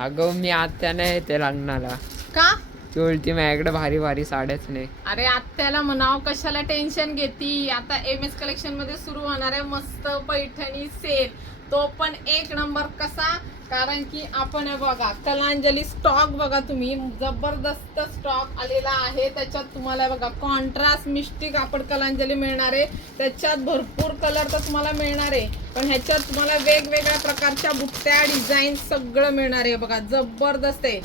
अगं मी आत्या नाही येते लग्नाला. का? ती बोलती माझ्याकडे भारी भारी साड्याच नाही. अरे आत्याला म्हणाव, कशाला टेन्शन घेती. आता MS कलेक्शन मध्ये सुरू होणार आहे मस्त पैठणी सेल, तो पण एक नंबर. कसा? कारण की आपण हे बघा कलांजली स्टॉक बघा तुम्ही, जबरदस्त स्टॉक आलेला आहे. त्याच्यात तुम्हाला बघा कॉन्ट्रास्ट मिस्टिक कापड कलांजली मिळणार आहे. त्याच्यात भरपूर कलर तर तुम्हाला मिळणार आहे, पण ह्याच्यात तुम्हाला वेगवेगळ्या प्रकारच्या बुट्ट्या डिझाईन सगळं मिळणार आहे बघा, जबरदस्त आहे.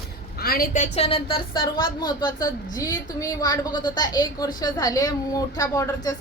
आणि त्याच्यानंतर सर्वात महत्वाचं, जी तुम्ही वाट बघत होता 1 वर्ष झाले, मोठ्या बॉर्डरच्या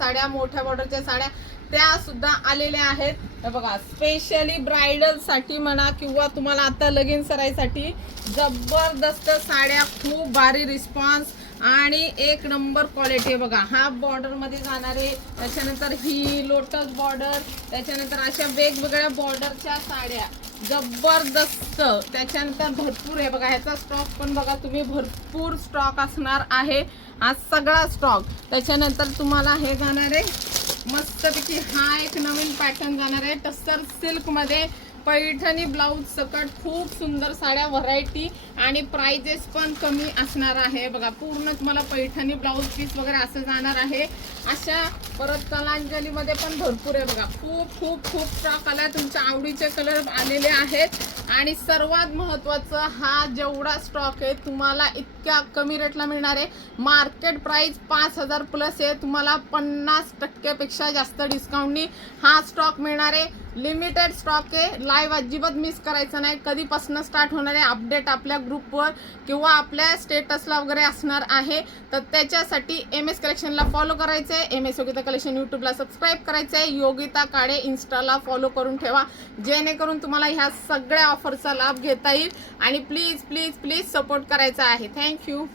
साड्या त्या सुद्धा आलेल्या आहेत. हे बघा स्पेशली ब्रायडल साठी म्हणा किंवा तुम्हाला आता लगीन सराईसाठी जबरदस्त साड्या, खूप भारी रिस्पॉन्स आणि एक नंबर क्वालिटी. बघा हा बॉर्डर मध्ये जाणार आहे, त्याच्यानंतर ही लोटस बॉर्डर, त्याच्यानंतर अशा वेगवेगळ्या बॉर्डरच्या साड्या जबरदस्त. त्याच्यानंतर भरपूर आहे बघा, ह्याचा स्टॉक पण बघा तुम्ही, भरपूर स्टॉक असणार आहे हा सगळा स्टॉक. त्याच्यानंतर तुम्हाला हे जाणार आहे मस्तपैकी, हा एक नवीन पॅटर्न जाणार आहे टस्सर सिल्क मध्ये, पैठणी ब्लाऊज सकट, खूप सुंदर साड्या, व्हरायटी आणि प्राइजेस पण कमी असणार आहे बघा. पूर्ण तुम्हाला पैठणी ब्लाऊज पीस वगैरे असं जाणार आहे. अशा परत कलांजली मध्ये पण भरपूर आहे बघा, खूप खूप खूप स्टॉक आलाय, तुमच्या आवडीचे कलर आलेले आहेत. आणि सर्वात महत्त्वाचं, हा जेवढा स्टॉक आहे तुम्हाला इतक्या कमी रेटला मिळणार आहे. मार्केट प्राइस 5000 प्लस आहे, तुम्हाला 50% पेक्षा जास्त डिस्काउंटनी हा स्टॉक मिळणार आहे. लिमिटेड स्टॉक आहे, लाईव्ह अजिबात मिस करायचं नाही. कधीपासून स्टार्ट होणार आहे अपडेट आपल्या ग्रुपवर किंवा आपल्या स्टेटसला वगैरे असणार आहे. तर त्याच्यासाठी MS कलेक्शनला फॉलो करायचं आहे, MS योगिता कलेक्शन यूट्यूबला सबस्क्राईब करायचं आहे, योगिता काळे इन्स्टाला फॉलो करून ठेवा, जेणेकरून तुम्हाला ह्या सगळ्या ऑफरचा लाभ घेता येईल. आणि प्लीज प्लीज प्लीज सपोर्ट करायचा आहे. थँक्यू.